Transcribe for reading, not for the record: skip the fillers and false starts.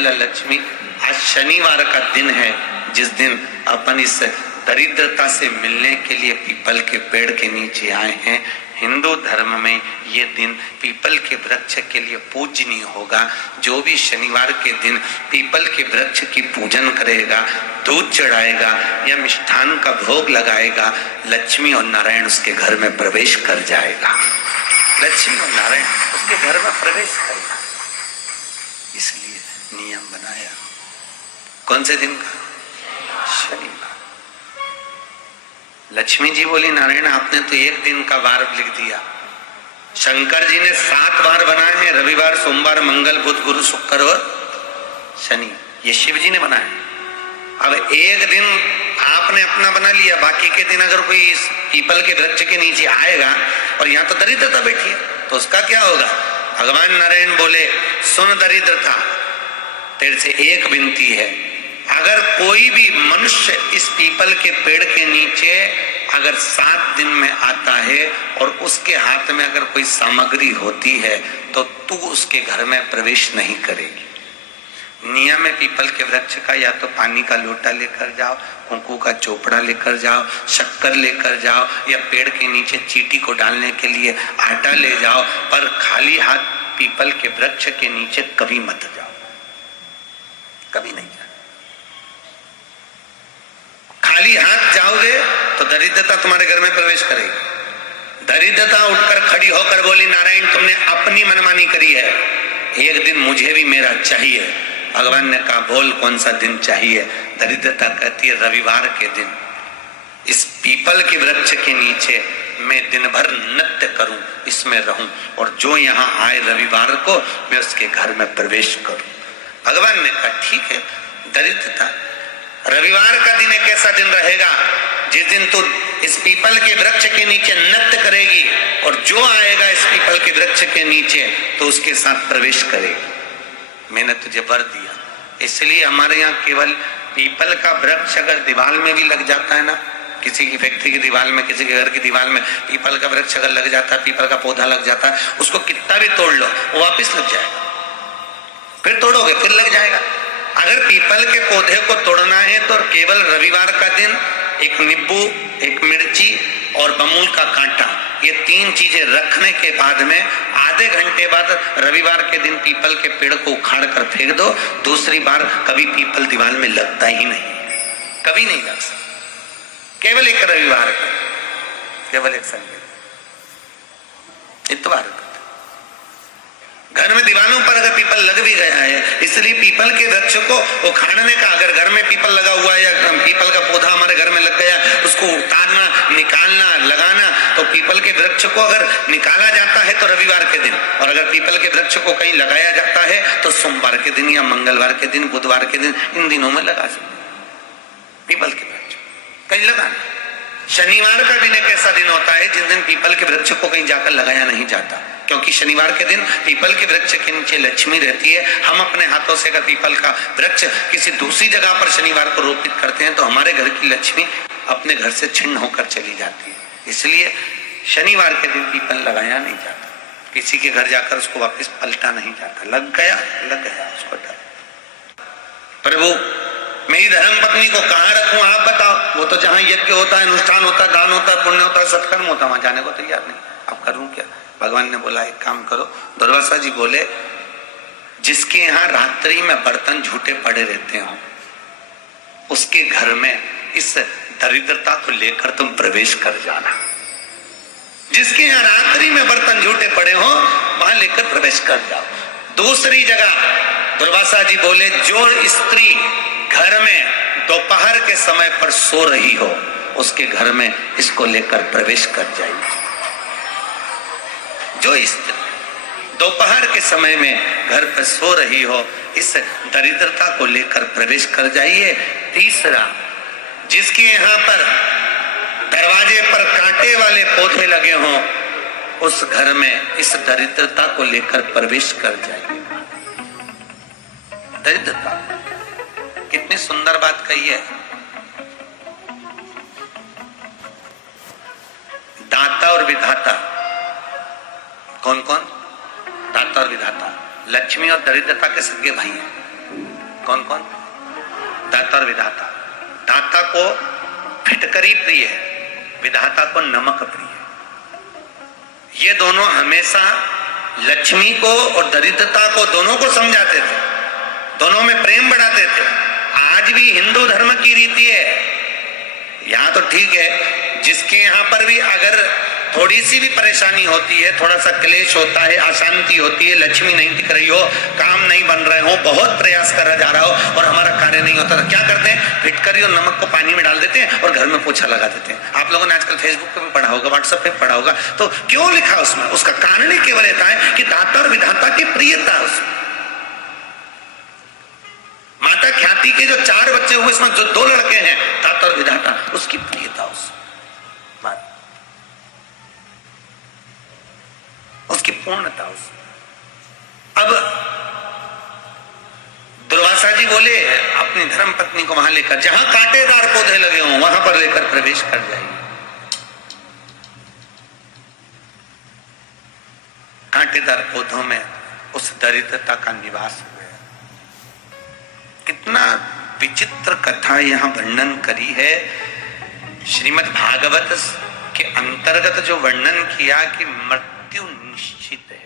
बोला लक्ष्मी आज शनिवार का दिन है, जिस दिन अपन इस दरिद्रता से मिलने के लिए पीपल के पेड़ के नीचे आए हैं। हिंदू धर्म में ये दिन पीपल के वृक्ष के लिए पूजनीय होगा। जो भी शनिवार के दिन पीपल के वृक्ष की पूजन करेगा, दूध चढ़ाएगा या मिष्ठान का भोग लगाएगा, लक्ष्मी और नारायण उसके घर में प्रवेश कर जाएगा। लक्ष्मी और नारायण उसके घर में प्रवेश करेगा। इसलिए नियम बनाया। कौन से दिन का? शनिवार। लक्ष्मी जी बोली नारायण आपने तो एक दिन का वार लिख दिया। शंकर जी ने 7 वार बनाए हैं, रविवार, सोमवार, मंगल, बुध, गुरु, शुक्र और शनि। ये शिव जी ने बनाए। अब एक दिन आपने अपना बना लिया, बाकी के दिन अगर कोई इस पीपल के वृक्ष के नीचे आएगा और यहाँ तो दरिद्रता बैठी है तो उसका क्या होगा? भगवान नारायण बोले सुन दरिद्रता, तेरे से एक विनती है, अगर कोई भी मनुष्य इस पीपल के पेड़ के नीचे अगर 7 दिन में आता है और उसके हाथ में अगर कोई सामग्री होती है तो तू उसके घर में प्रवेश नहीं करेगी। नियम है पीपल के वृक्ष का, या तो पानी का लोटा लेकर जाओ, कुंकू का चोपड़ा लेकर जाओ, शक्कर लेकर जाओ, या पेड़ के नीचे चींटी को डालने के लिए आटा ले जाओ, पर खाली हाथ पीपल के वृक्ष के नीचे कभी मत जाओ, कभी नहीं जाओ। खाली हाथ जाओगे तो दरिद्रता तुम्हारे घर में प्रवेश करेगी। दरिद्रता उठकर खड़ी होकर बोली नारायण तुमने अपनी मनमानी करी है, एक दिन मुझे भी मेरा चाहिए। भगवान ने कहा बोल कौन सा दिन चाहिए? दरिद्रता कहती है रविवार के दिन इस पीपल के वृक्ष के नीचे मैं दिन भर नृत्य करूं, इसमें रहूं, और जो यहाँ आए रविवार को मैं उसके घर में प्रवेश करूं। भगवान ने कहा ठीक है। दरिद्रता रविवार का दिन एक ऐसा दिन रहेगा जिस दिन तू इस पीपल के वृक्ष के नीचे नृत्य करेगी और जो आएगा इस पीपल के वृक्ष के नीचे तो उसके साथ प्रवेश करेगी। मैंने तुझे वर दिया। इसलिए हमारे यहाँ केवल पीपल का वृक्ष अगर दीवार में भी लग जाता है ना, किसी की फैक्ट्री की दीवार में, किसी के घर की दीवार में पीपल का वृक्ष अगर लग जाता है, पीपल का पौधा लग जाता है, उसको कितना भी तोड़ लो वो वापिस लग जाएगा। फिर तोड़ोगे फिर लग जाएगा। अगर पीपल के पौधे को तोड़ना है तो केवल रविवार का दिन एक नींबू, एक मिर्ची और बमूल का कांटा, ये 3 चीजें रखने के बाद में आधे घंटे बाद रविवार के दिन पीपल के पेड़ को उखाड़ कर फेंक दो। दूसरी बार कभी पीपल दीवार में लगता ही नहीं, कभी नहीं लग सकता। केवल एक रविवार का, केवल एक संडे, इतवार का। घर में दीवानों पर अगर पीपल लग भी गया है, इसलिए पीपल के वृक्ष को उखाड़ने का, अगर घर में पीपल लगा हुआ है या पीपल का पौधा हमारे घर में लग गया, उसको उतारना, निकालना, लगाना, तो पीपल के वृक्ष को अगर निकाला जाता है तो रविवार के दिन, और अगर पीपल के वृक्ष को कहीं लगाया जाता है तो सोमवार के दिन या मंगलवार के दिन, बुधवार के दिन, इन दिनों में लगा सकते पीपल के वृक्ष कहीं लगाना। शनिवार का दिन एक ऐसा दिन होता है जिस दिन पीपल के वृक्ष को कहीं जाकर लगाया नहीं जाता, क्योंकि शनिवार के दिन पीपल के वृक्ष के नीचे लक्ष्मी रहती है। हम अपने हाथों से अगर पीपल का वृक्ष किसी दूसरी जगह पर शनिवार को रोपित करते हैं तो हमारे घर की लक्ष्मी अपने घर से छिन्न होकर चली जाती है। इसलिए शनिवार के दिन पीपल लगाया नहीं जाता, किसी के घर जाकर उसको वापस पलटा नहीं जाता। लग गया उसको डर। प्रभु मेरी धर्म पत्नी को कहाँ रखूं आप बताओ? वो तो जहाँ यज्ञ होता है, अनुष्ठान होता है, दान होता है, पुण्य होता है, सत्कर्म होता है, वहां जाने को तैयार नहीं। अब करूं क्या? भगवान ने बोला एक काम करो। दुर्वासा जी बोले जिसके यहाँ रात्रि में बर्तन झूठे पड़े रहते हो उसके घर में इस दरिद्रता को लेकर तुम प्रवेश कर जाना। जिसके यहाँ रात्रि में बर्तन झूठे पड़े हो वहां लेकर प्रवेश कर जाओ। दूसरी जगह दुर्वासा जी बोले जो स्त्री घर में दोपहर के समय पर सो रही हो उसके घर में इसको लेकर प्रवेश कर जाएगी। जो स्त्री दोपहर के समय में घर पर सो रही हो इस दरिद्रता को लेकर प्रवेश कर जाइए। तीसरा, जिसके यहाँ पर दरवाजे पर कांटे वाले पौधे लगे हों उस घर में इस दरिद्रता को लेकर प्रवेश कर जाइए। दरिद्रता कितनी सुंदर बात कही है। दाता और विधाता कौन कौन? दाता और विधाता, लक्ष्मी और दरिद्रता के सगे भाई हैं। कौन कौन? दाता और विधाता। दाता को फिटकरी प्रिय है, विधाता को नमक प्रिय है। ये दोनों हमेशा लक्ष्मी को और दरिद्रता को दोनों को समझाते थे, दोनों में प्रेम बढ़ाते थे। आज भी हिंदू धर्म की रीति है, यहां तो ठीक है, जिसके यहां पर भी अगर थोड़ी सी भी परेशानी होती है, थोड़ा सा क्लेश होता है, अशांति होती है, लक्ष्मी नहीं दिख रही हो, काम नहीं बन रहे हो, बहुत प्रयास करा जा रहा हो और हमारा कार्य नहीं होता, तो क्या करते हैं? फिटकरी और नमक को पानी में डाल देते हैं और घर में पोछा लगा देते हैं। आप लोगों ने आजकल फेसबुक पे भी पढ़ा होगा, व्हाट्सएप पे पढ़ा होगा। तो क्यों लिखा उसमें? उसका कारण ही केवल रहता है कि दाता और विधाता की प्रियता उसमें। माता ख्याति के जो 4 बच्चे हुए, इसमें जो 2 लड़के हैं, दाता और विधाता, उसकी प्रियता उसकी पूर्णता उस। अब दुर्वासा जी बोले अपनी धर्म पत्नी को वहां लेकर, जहां कांटेदार पौधे लगे हों वहां पर लेकर प्रवेश कर जाएंगे। कांटेदार पौधों में उस दरिद्रता का निवास हुआ। कितना विचित्र कथा यहां वर्णन करी है। श्रीमद् भागवत के अंतर्गत जो वर्णन किया कि मृत्यु निश्चित है,